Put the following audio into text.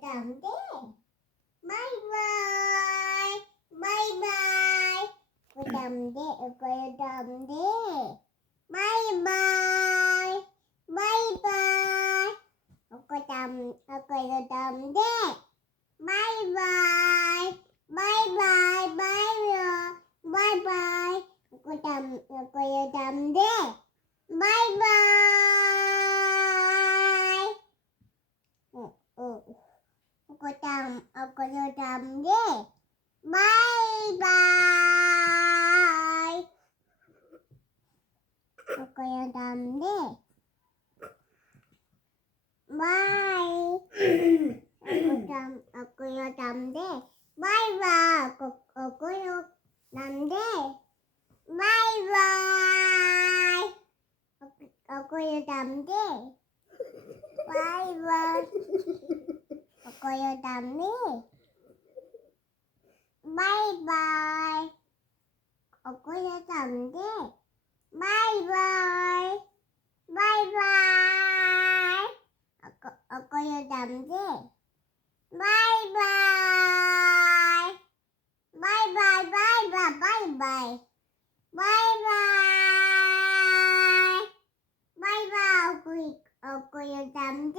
たんで、バイバイ。バイバイ。おこたんで、おこよたんで、バイバイ。バイバイ。おこたん、おこよたんで、バイバイ。バイバイ。バイバイ。バイバイ。おこたん、おこよたんで、バイバイ。おこたん、おこよたんで、バイバイ。おこよたんで、バイ。おこたん、おこよたんで、バイバイ。おこよたんで、バイバイ。おこよたんで、バイバイ。おこよたんで、バイバイ。おこよたんで、バイバイ。バイバイ。おこよたんで、バイバイ。バイバイ。バイバイ。バイバイ。バイバイ。バイバイ。おこよたんで。